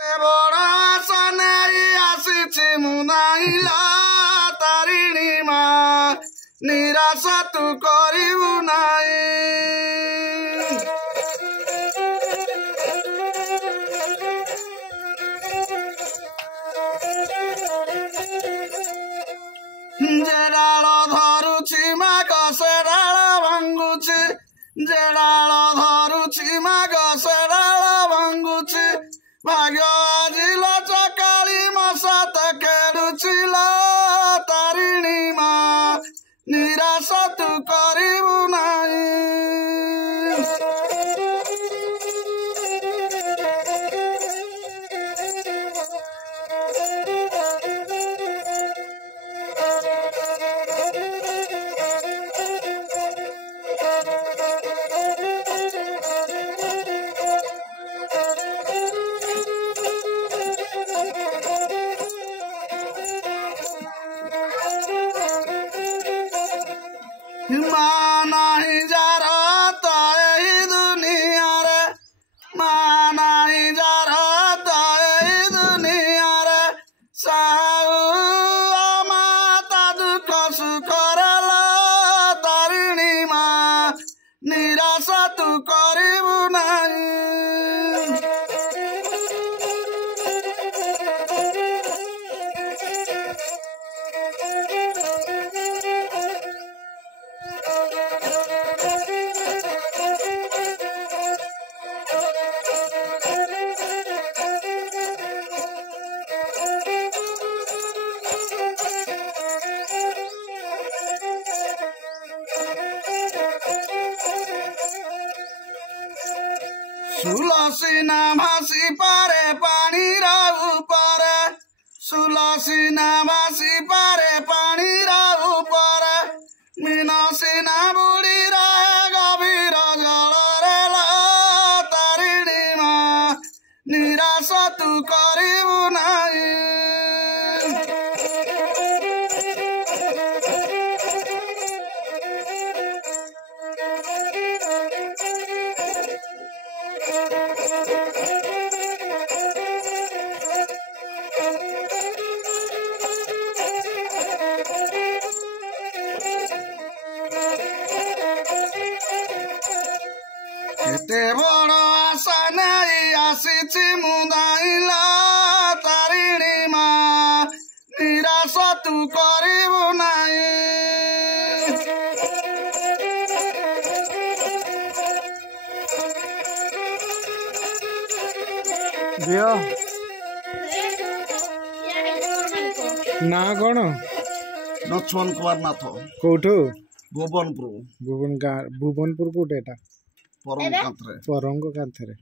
बड़ा सने आसी मुनाइला तारिणी माँ निराशा तू करू नाई जेडाल धरुछि माग सेडाल भांगुछि जेडाल धरुछि माग सेडाल भांगुछि भाग्य आजिल चकाली मसात खेलुछिल तारिणी माँ निराशा तू करू नाई माँ नहीं जा रहा तो यही दुनिया रे माँ नहीं जा रहा तो यही दुनिया रे साहू माता दुख सुख तारिणी माँ निराशा तू करू नहीं सुलसी ना भासी पारे पानी ऊपर सुलसी ना भासी पारे पानी ऊपर मीनसी ना बुड़ी रहे गभीर जल रे तारिणी माँ निराशा तू करू नहीं केते बड़ आशा नहीं आसी मुदाइला तारिणी माँ निराशा तू करू नहीं ना कौन लक्ष्मण कुमार नाथ कौटू भुवनपुर भुवनपुर कौटे परम कांथरे परंग कांथरे।